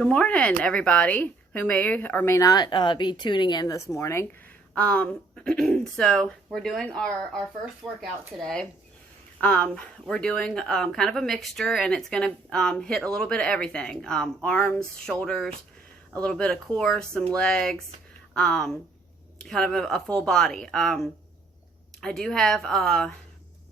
Good morning, everybody who may or may not be tuning in this morning. So we're doing our first workout today. We're doing kind of a mixture, and it's going to hit a little bit of everything. Arms, shoulders, a little bit of core, some legs, kind of a full body. I do have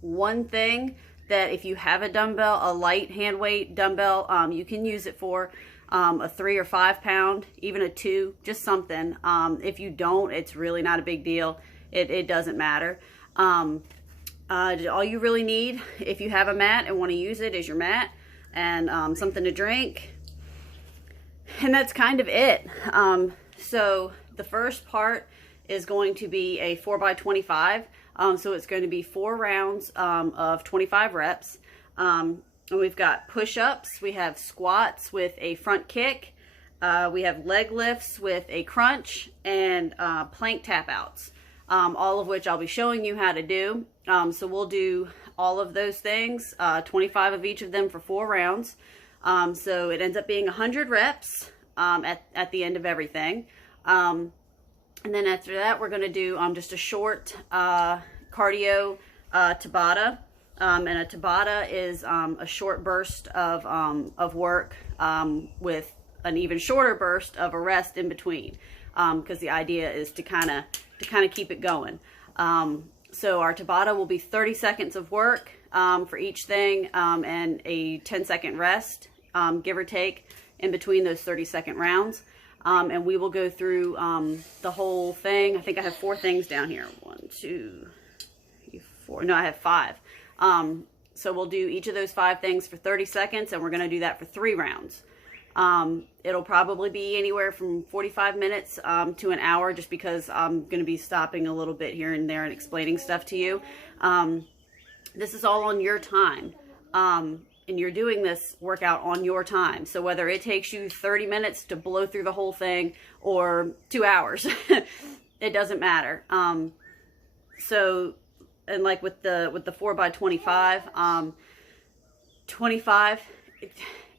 one thing that if you have a dumbbell, a light hand weight dumbbell, you can use it for a 3 or 5 pound, even a 2, just something. If you don't, it's really not a big deal. It doesn't matter. All you really need, if you have a mat and want to use it, is your mat and something to drink. And that's kind of it. So the first part is going to be a 4x25. So it's going to be 4 rounds of 25 reps. And we've got push-ups, we have squats with a front kick, we have leg lifts with a crunch, and plank tap-outs, all of which I'll be showing you how to do. So we'll do all of those things, 25 of each of them for 4 rounds. So it ends up being 100 reps at the end of everything. And then after that, we're going to do just a short cardio Tabata. And a Tabata is a short burst of work with an even shorter burst of a rest in between, because the idea is to kind of keep it going. So our Tabata will be 30 seconds of work for each thing, and a 10-second rest, give or take, in between those 30-second rounds. And we will go through the whole thing. I think I have 4 things down here. 1, 2, 3, 4. No, I have 5. So we'll do each of those 5 things for 30 seconds, and we're going to do that for 3 rounds. It'll probably be anywhere from 45 minutes to an hour, just because I'm going to be stopping a little bit here and there and explaining stuff to you. This is all on your time, and you're doing this workout on your time. So whether it takes you 30 minutes to blow through the whole thing or 2 hours, it doesn't matter. And like with the 4x25, 25,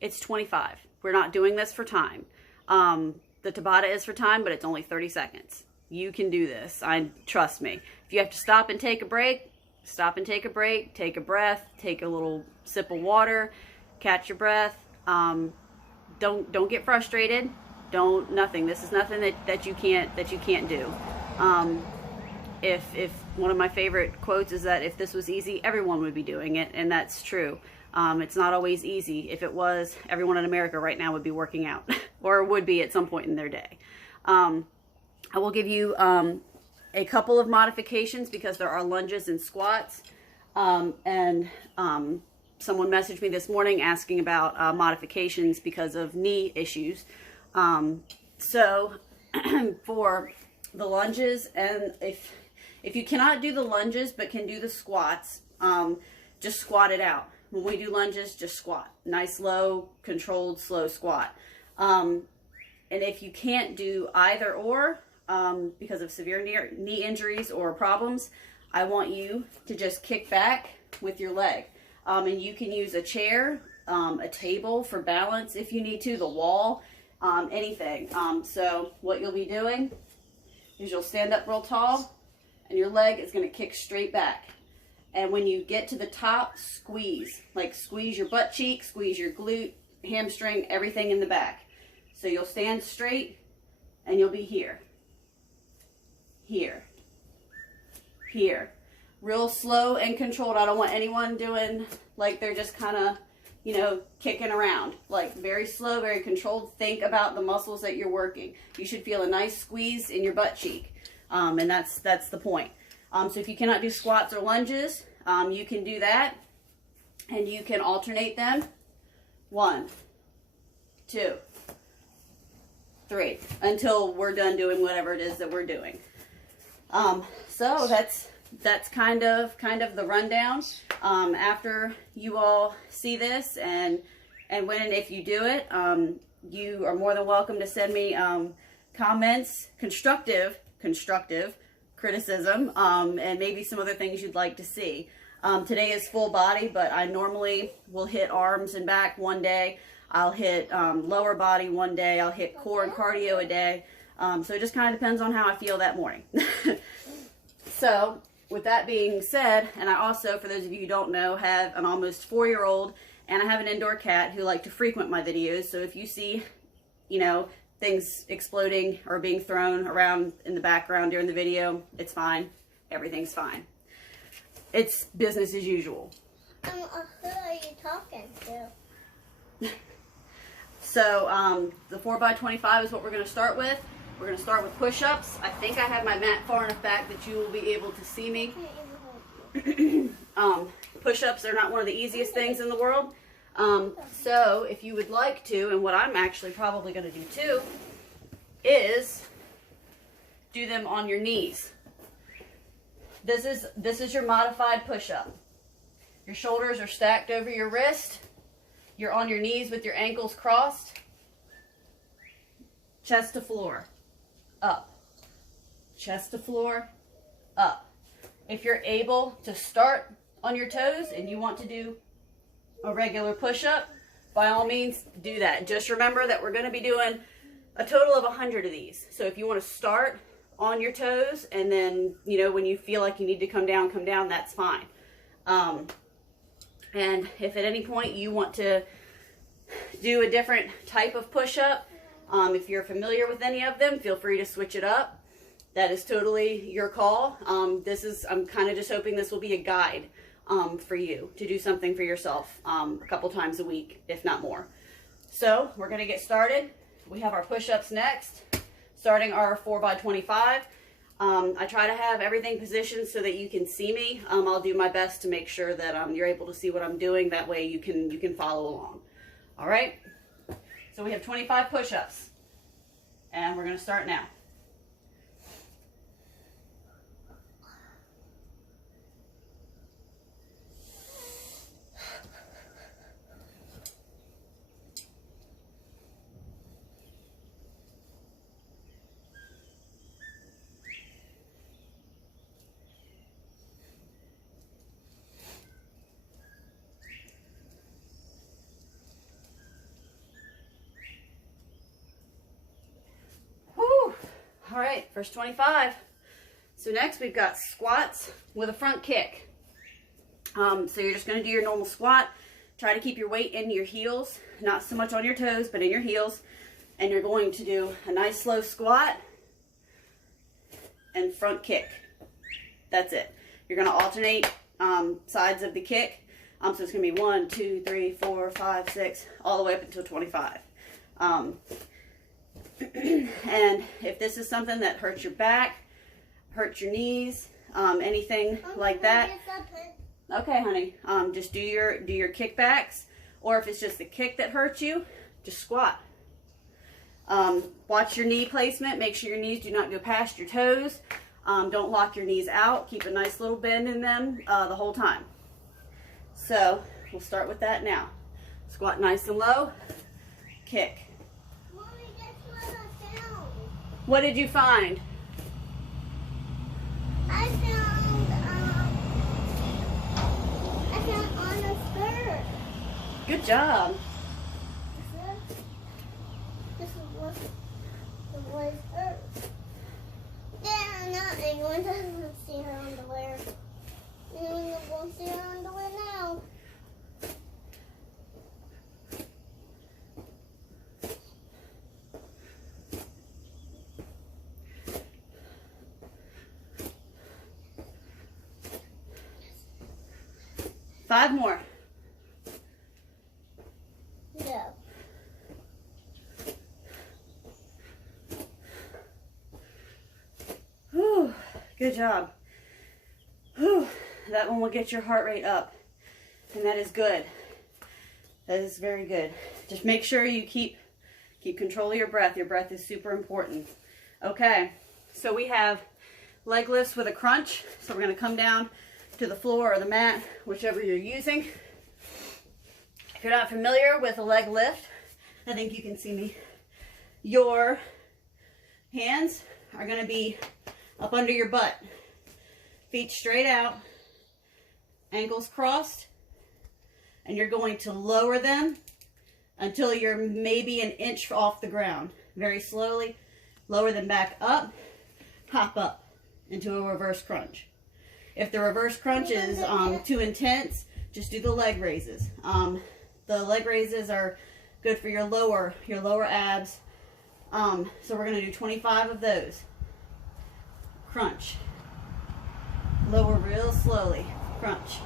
it's 25. We're not doing this for time. The Tabata is for time, but it's only 30 seconds. You can do this. Trust me. If you have to stop and take a break, stop and take a break. Take a breath. Take a little sip of water. Catch your breath. Don't get frustrated. Nothing. This is nothing that you can't do. If one of my favorite quotes is that if this was easy, everyone would be doing it, and that's true. It's not always easy. If it was, everyone in America right now would be working out, or would be at some point in their day. I will give you a couple of modifications because there are lunges and squats, and someone messaged me this morning asking about modifications because of knee issues. So for the lunges, and if you cannot do the lunges but can do the squats, just squat it out. When we do lunges, just squat. Nice, low, controlled, slow squat. And if you can't do either or, because of severe knee injuries or problems, I want you to just kick back with your leg. And you can use a chair, a table for balance if you need to, the wall, anything. So what you'll be doing is you'll stand up real tall, and your leg is going to kick straight back. And when you get to the top, squeeze. Like squeeze your butt cheek, squeeze your glute, hamstring, everything in the back. So you'll stand straight, and you'll be here. Here. Here. Real slow and controlled. I don't want anyone doing like they're just kind of, kicking around. Like very slow, very controlled. Think about the muscles that you're working. You should feel a nice squeeze in your butt cheek. And that's the point. So if you cannot do squats or lunges, you can do that, and you can alternate them. 1, 2, 3, until we're done doing whatever it is that we're doing. So that's kind of the rundown. After you all see this, and when and if you do it, you are more than welcome to send me comments, constructive criticism, and maybe some other things you'd like to see. Today is full body, but I normally will hit arms and back one day. I'll hit lower body one day. I'll hit core and cardio a day. So it just kind of depends on how I feel that morning. So with that being said, and I also, for those of you who don't know, have an almost 4-year-old, and I have an indoor cat who like to frequent my videos. So if you see, you know, things exploding or being thrown around in the background during the video, it's fine. Everything's fine. It's business as usual. Who are you talking to? So the 4x25 is what we're going to start with. We're going to start with push-ups. I think I have my mat far enough back that you will be able to see me. Push-ups are not one of the easiest things in the world. So if you would like to, and what I'm actually probably going to do too, is do them on your knees. This is your modified push-up. Your shoulders are stacked over your wrist. You're on your knees with your ankles crossed. Chest to floor, up. Chest to floor, up. If you're able to start on your toes and you want to do a regular push-up, by all means do that. Just remember that we're going to be doing a total of 100 of these. So if you want to start on your toes and then, you know, when you feel like you need to come down, that's fine. And if at any point you want to do a different type of push-up, if you're familiar with any of them, feel free to switch it up. That is totally your call. I'm kind of just hoping this will be a guide for you to do something for yourself a couple times a week, if not more. So we're going to get started. We have our push-ups next, starting our 4x25. I try to have everything positioned so that you can see me. I'll do my best to make sure that you're able to see what I'm doing. That way you can follow along. All right. So we have 25 push-ups, and we're going to start now. All right, first 25. So next we've got squats with a front kick. So you're just going to do your normal squat. Try to keep your weight in your heels, not so much on your toes, but in your heels. And you're going to do a nice slow squat and front kick. That's it. You're going to alternate sides of the kick. So it's going to be 1, 2, 3, 4, 5, 6, all the way up until 25. And if this is something that hurts your back, hurts your knees, anything like that, okay, honey, just do your kickbacks. Or if it's just the kick that hurts you, just squat. Watch your knee placement. Make sure your knees do not go past your toes. Don't lock your knees out. Keep a nice little bend in them the whole time. So we'll start with that now. Squat nice and low. Kick. What did you find? I found on a skirt. Good job. This was the boy's skirt. Yeah, not anyone doesn't see her underwear. Anyone won't see her underwear now. Five more. No. Whew, good job. Whew, that one will get your heart rate up, and that is good. That is very good. Just make sure you keep control of your breath. Your breath is super important. Okay, so we have leg lifts with a crunch. So we're going to come down to the floor or the mat, whichever you're using. If you're not familiar with a leg lift, I think you can see me. Your hands are going to be up under your butt. Feet straight out, ankles crossed, and you're going to lower them until you're maybe an inch off the ground. Very slowly, lower them back up, hop up into a reverse crunch. If the reverse crunch is too intense, just do the leg raises. The leg raises are good for your lower abs. So we're gonna do 25 of those. Crunch. Lower real slowly. Crunch.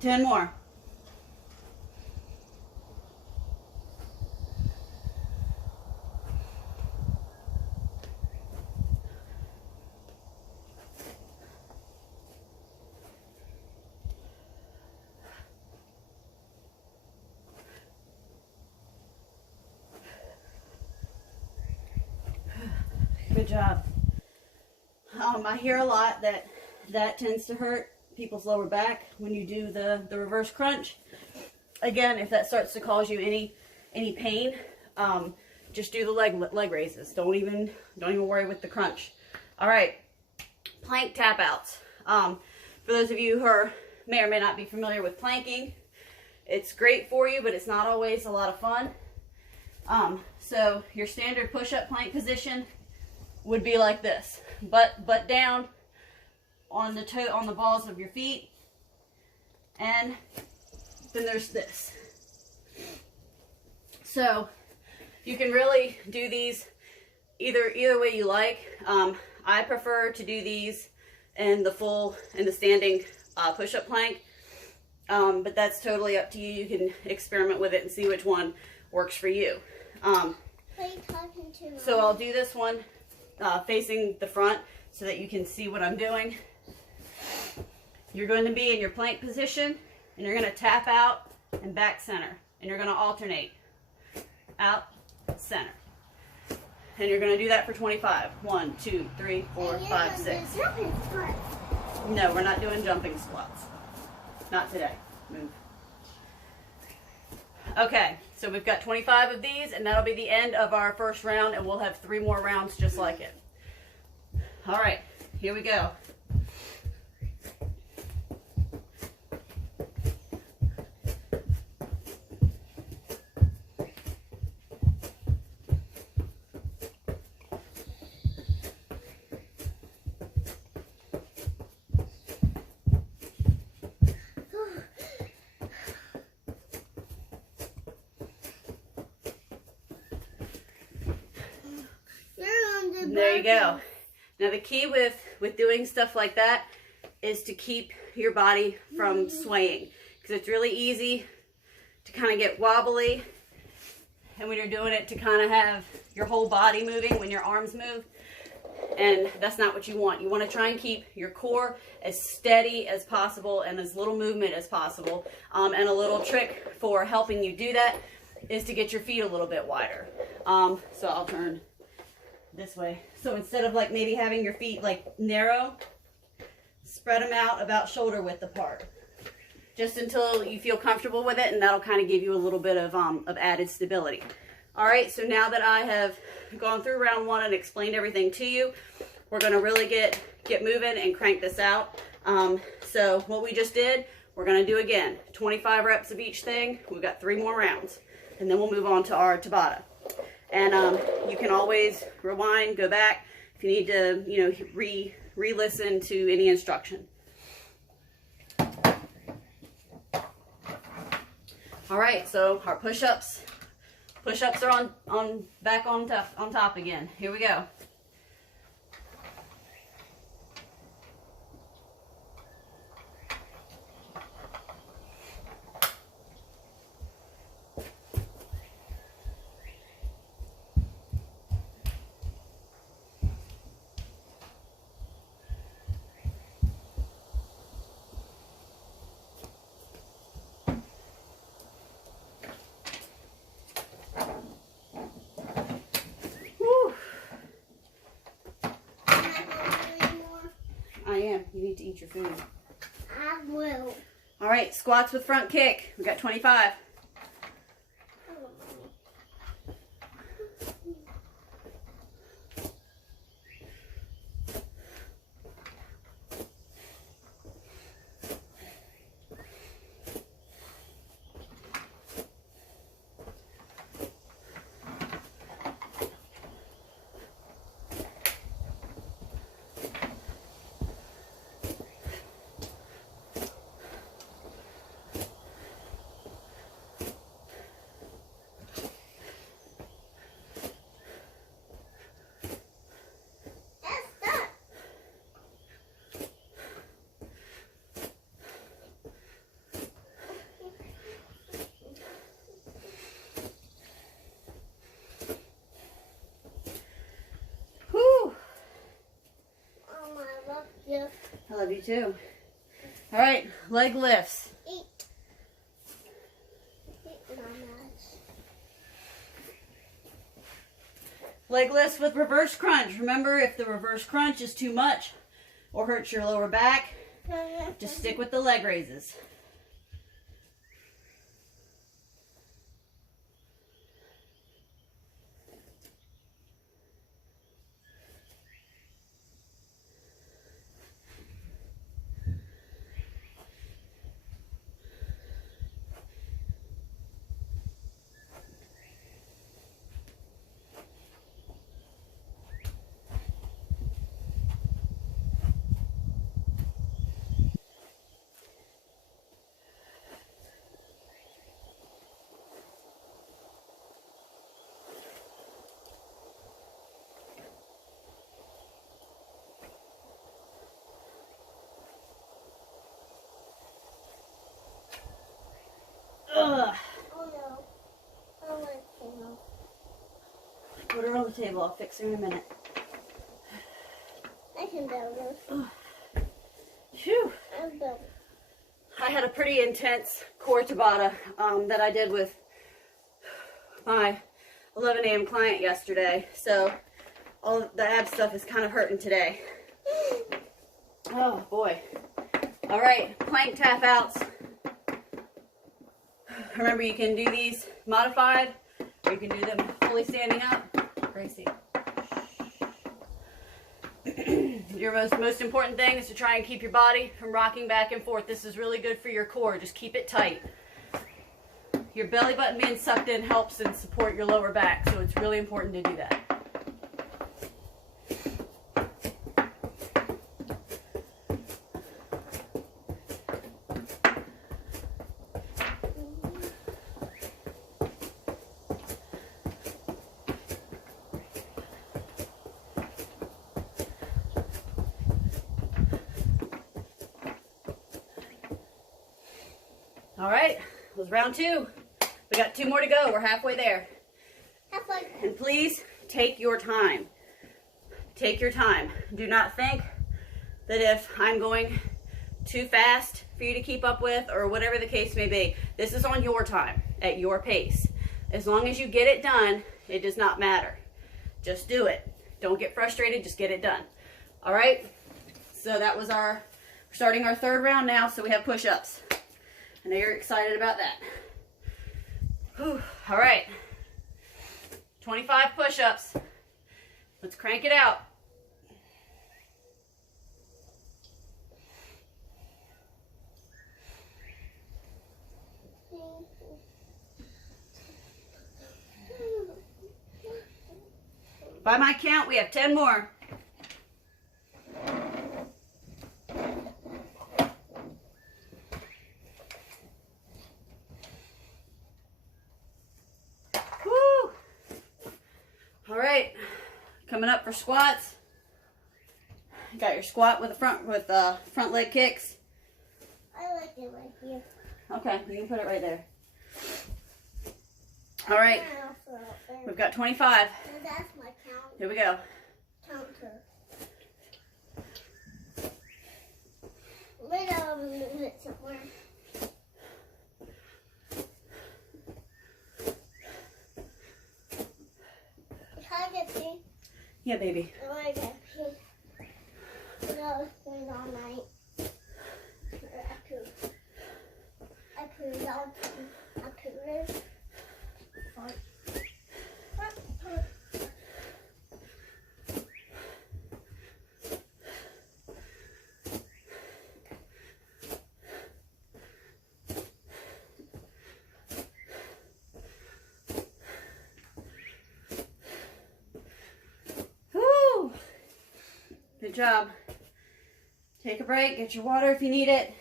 Ten more. Good job. I hear a lot that tends to hurt people's lower back when you do the reverse crunch. Again, if that starts to cause you any pain, just do the leg raises. Don't even worry with the crunch. All right, plank tap outs. For those of you who may or may not be familiar with planking, it's great for you, but it's not always a lot of fun. So your standard push-up plank position would be like this, butt down on the balls of your feet, and then there's this. So you can really do these either way you like. I prefer to do these in the standing push-up plank, but that's totally up to you. You can experiment with it and see which one works for you. So I'll do this one facing the front so that you can see what I'm doing. You're going to be in your plank position, and you're going to tap out and back center, and you're going to alternate out, center, and you're going to do that for 25. 1, 2, 3, 4, 5, 6. No, we're not doing jumping squats. Not today. Move. Okay, so we've got 25 of these, and that'll be the end of our first round, and we'll have 3 more rounds just like it. All right, here we go. There you go. Now the key with doing stuff like that is to keep your body from swaying, because it's really easy to kind of get wobbly, and when you're doing it to kind of have your whole body moving when your arms move, and that's not what you want. You want to try and keep your core as steady as possible and as little movement as possible. And a little trick for helping you do that is to get your feet a little bit wider. So I'll turn this way. So instead of like maybe having your feet like narrow, spread them out about shoulder width apart, just until you feel comfortable with it, and that'll kind of give you a little bit of added stability. All right, so now that I have gone through round 1 and explained everything to you, we're going to really get moving and crank this out. So what we just did, we're going to do again 25 reps of each thing. We've got 3 more rounds, and then we'll move on to our Tabata. And you can always rewind, go back if you need to, you know, re-listen to any instruction. All right, so our push-ups are back on top again. Here we go. need to eat your food. I will. All right, squats with front kick. We got 25. I love you too. All right, leg lifts. Eat. Leg lifts with reverse crunch. Remember, if the reverse crunch is too much or hurts your lower back, just stick with the leg raises. Ugh. Oh no. I want to know. Put her on the table. I'll fix her in a minute. I can build this. Phew. I'm building. I had a pretty intense core Tabata that I did with my 11 a.m. client yesterday. So all the ab stuff is kind of hurting today. Oh boy. All right, plank tap outs. Remember, you can do these modified, or you can do them fully standing up. Gracie. Your most important thing is to try and keep your body from rocking back and forth. This is really good for your core. Just keep it tight. Your belly button being sucked in helps and support your lower back, so it's really important to do that. All right, that was round 2. We got 2 more to go. We're halfway there. Halfway. And please take your time. Take your time. Do not think that if I'm going too fast for you to keep up with, or whatever the case may be, this is on your time, at your pace. As long as you get it done, it does not matter. Just do it. Don't get frustrated, just get it done. All right? So that was we're starting our 3rd round now, so we have push-ups. I know you're excited about that. Whew. All right. 25 push-ups. Let's crank it out. By my count, we have 10 more. All right, coming up for squats. You got your squat with front leg kicks. I like it right here. Okay, you can put it right there. All right, And also up there. we've got 25. And that's my count. Here we go. Counter. Wait, I'll move it somewhere. Can I get pee? Yeah, baby. I want to get pee. I was going all night. put out. I put this. Woo! Good job. Take a break, get your water if you need it.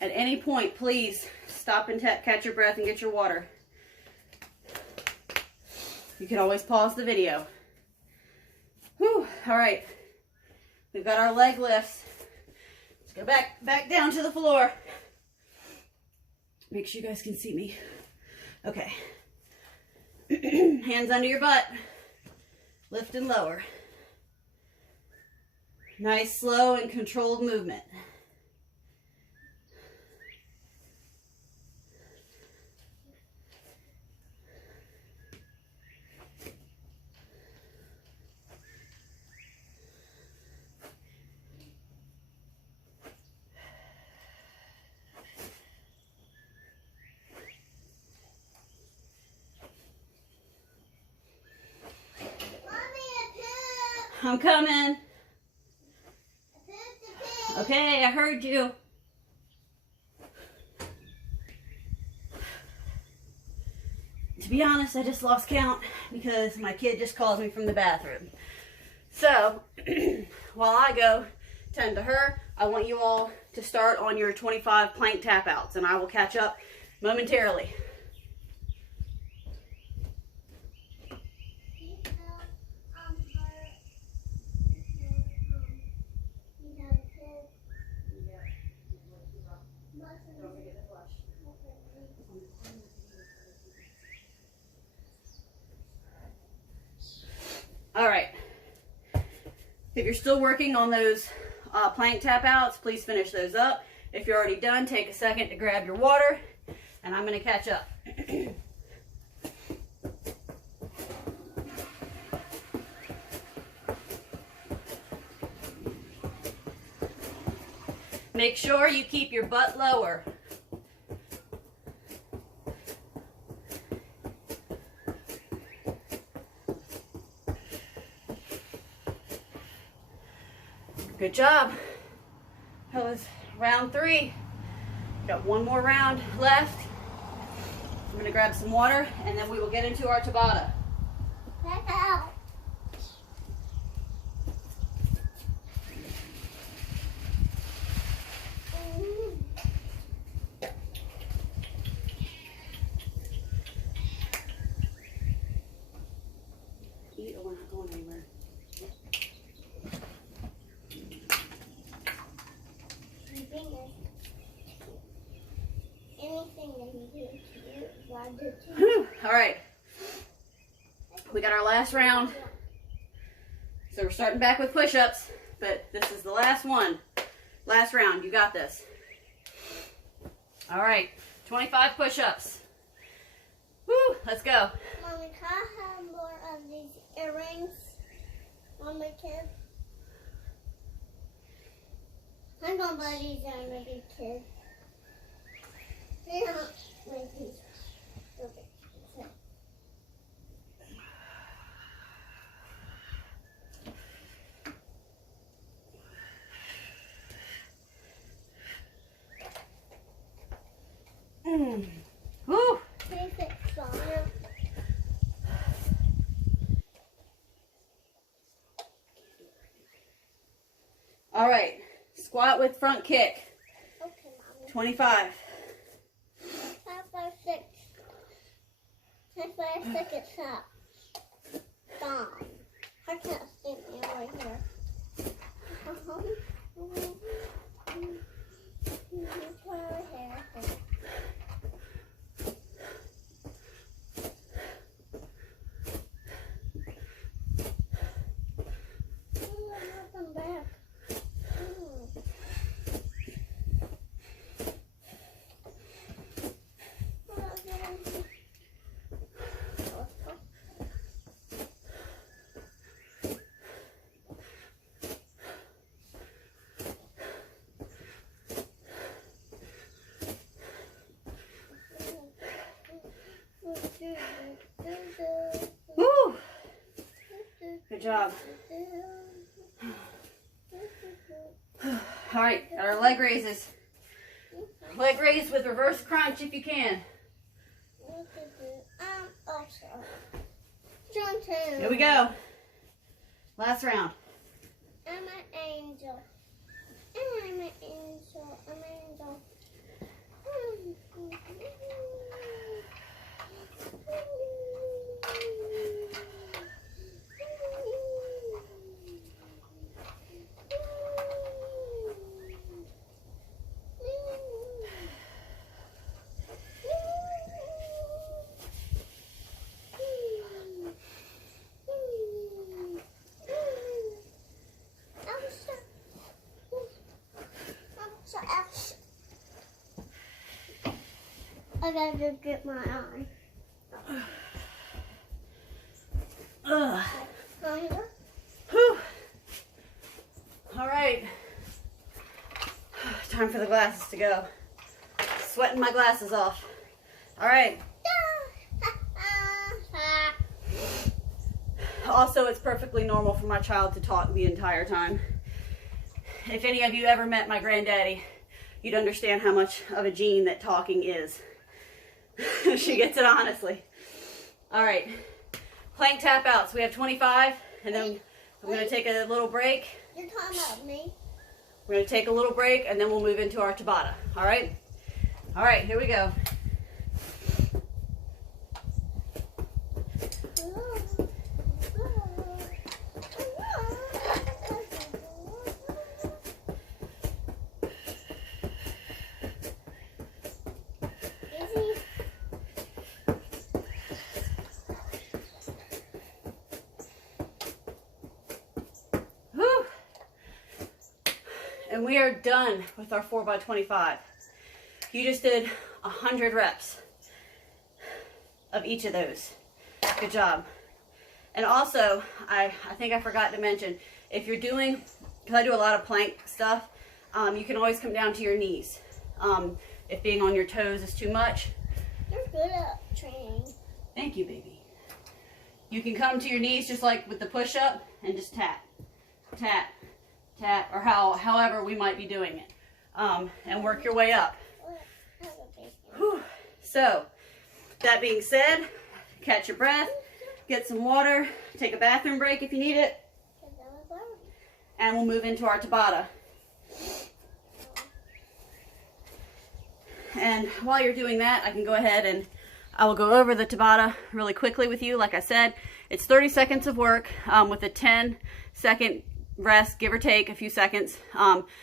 At any point, please stop and catch your breath and get your water. You can always pause the video. Whew, all right. We've got our leg lifts. Let's go back down to the floor. Make sure you guys can see me. Okay. Hands under your butt. Lift and lower. Nice, slow, and controlled movement. I'm coming. Okay, I heard you. To be honest, I just lost count because my kid just called me from the bathroom. So, while I go tend to her, I want you all to start on your 25 plank tap outs, and I will catch up momentarily. All right. If you're still working on those plank tap outs, please finish those up. If you're already done, take a second to grab your water, and I'm going to catch up. Make sure you keep your butt lower. Good job. That was round 3. Got one more round left. I'm going to grab some water and then we will get into our Tabata. Back out. Eat or we're not going anywhere. Anything that you do to you, God do to you. Whew. All right. We got our last round. So we're starting back with push-ups, but this is the last one. Last round. You got this. All right. 25 push-ups. Woo. Let's go. Mommy, can I have more of these earrings on my kid? I'm gonna buy these on my big kid. Yeah, my kids. Okay. Woo. Take it stronger. All right. Squat with front kick. Okay, Mommy. 25. 5, 5, 6. 10, 5, 6, it's up. Gone. I can't see me right here. Right here. Nothing back. Good job. All right, got our leg raises. Leg raise with reverse crunch if you can. Here we go. Last round. I'm an angel. I'm an angel. I'm an angel. I gotta go get my eye. Whew. All right. Time for the glasses to go. Sweating my glasses off. All right. Also, it's perfectly normal for my child to talk the entire time. If any of you ever met my granddaddy, you'd understand how much of a gene that talking is. She gets it honestly. All right, plank tap outs. We have 25, and then we're going to take a little break. You're talking about me? We're going to take a little break, and then we'll move into our Tabata. All right? All right, here we go. And we are done with our 4x25. You just did 100 reps of each of those. Good job. And also, I think I forgot to mention, if you're doing, because I do a lot of plank stuff, you can always come down to your knees. If being on your toes is too much. You're good at training. Thank you, baby. You can come to your knees just like with the push-up and just tap, tap, tap, or however we might be doing it, and work your way up. Whew. So, that being said, catch your breath, get some water, take a bathroom break if you need it, and we'll move into our Tabata. And while you're doing that, I can go ahead and I will go over the Tabata really quickly with you. Like I said, it's 30 seconds of work with a 10-second rest, give or take a few seconds,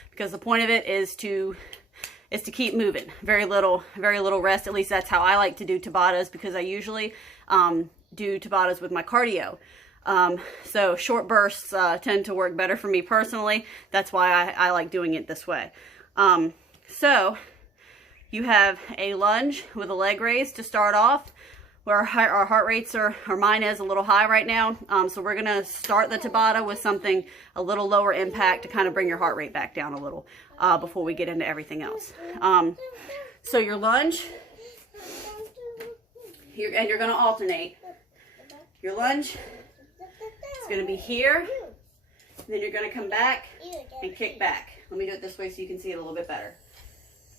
because the point of it is to keep moving. Very little rest. At least that's how I like to do Tabatas, because I usually do Tabatas with my cardio. So short bursts tend to work better for me personally. That's why I like doing it this way. So you have a lunge with a leg raise to start off, where our heart rates are, or mine is a little high right now. So we're gonna start the Tabata with something a little lower impact to kind of bring your heart rate back down a little before we get into everything else. So your lunge, and you're gonna alternate. Your lunge is gonna be here, and then you're gonna come back and kick back. Let me do it this way so you can see it a little bit better.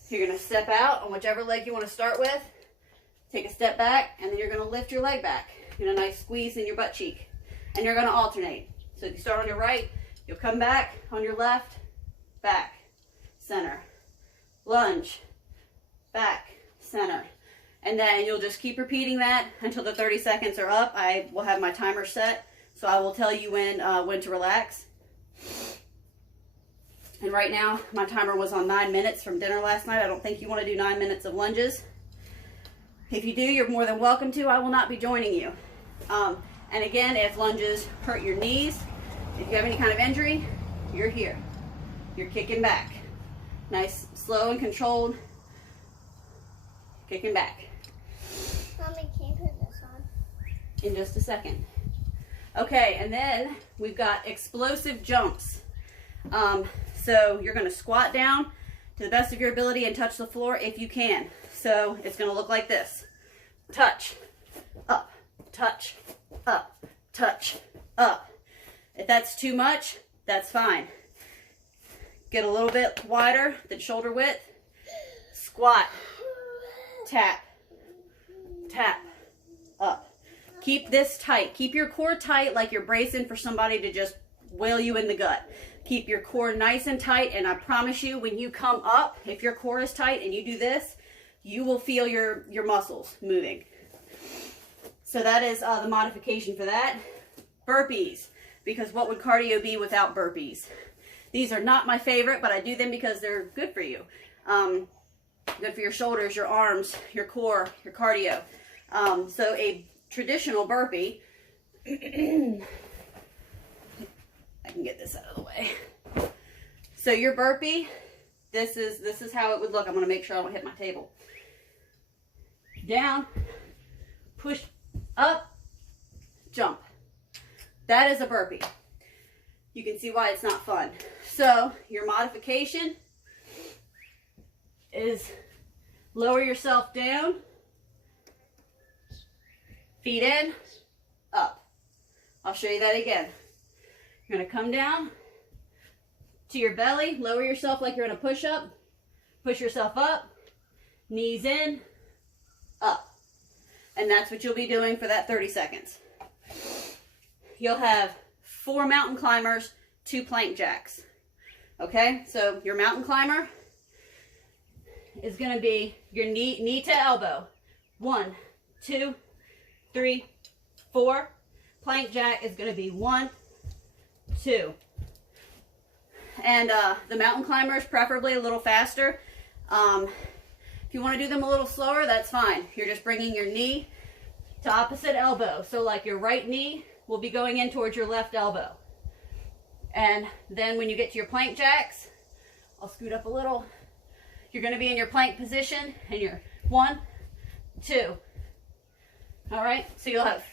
You're gonna step out on whichever leg you wanna start with. Take a step back, and then you're going to lift your leg back. Get a nice squeeze in your butt cheek. And you're going to alternate. So if you start on your right, you'll come back on your left, back, center, lunge, back, center. And then you'll just keep repeating that until the 30 seconds are up. I will have my timer set, so I will tell you when to relax. And right now, my timer was on 9 minutes from dinner last night. I don't think you want to do 9 minutes of lunges. If you do, you're more than welcome to. I will not be joining you. And again, if lunges hurt your knees, if you have any kind of injury, you're here. You're kicking back. Nice, slow and controlled. Kicking back. Mommy, can you put this on? In just a second. Okay, and then we've got explosive jumps. So you're going to squat down to the best of your ability and touch the floor if you can. So it's going to look like this. Touch, up, touch, up, touch, up. If that's too much, that's fine. Get a little bit wider than shoulder width. Squat. Tap. Tap. Up. Keep this tight. Keep your core tight like you're bracing for somebody to just whale you in the gut. Keep your core nice and tight, and I promise you, when you come up, if your core is tight and you do this, you will feel your muscles moving. So that is the modification for that. Burpees, because what would cardio be without burpees? These are not my favorite, but I do them because they're good for you. Good for your shoulders, your arms, your core, your cardio. So a traditional burpee, I can get this out of the way. So your burpee, this is how it would look. I'm going to make sure I don't hit my table. Down, push up, jump. That is a burpee. You can see why it's not fun. So your modification is lower yourself down, feet in, up. I'll show you that again. You're going to come down to your belly, lower yourself like you're in a push-up, push yourself up, knees in, up. And that's what you'll be doing for that 30 seconds. You'll have 4 mountain climbers, 2 plank jacks. Okay, so your mountain climber is going to be your knee to elbow. 1, 2, 3, 4. Plank jack is going to be 1, 2. And the mountain climbers, preferably a little faster. If you want to do them a little slower, that's fine. You're just bringing your knee to opposite elbow. So like your right knee will be going in towards your left elbow. And then when you get to your plank jacks, I'll scoot up a little. You're going to be in your plank position, and you're 1, 2. All right, so you'll have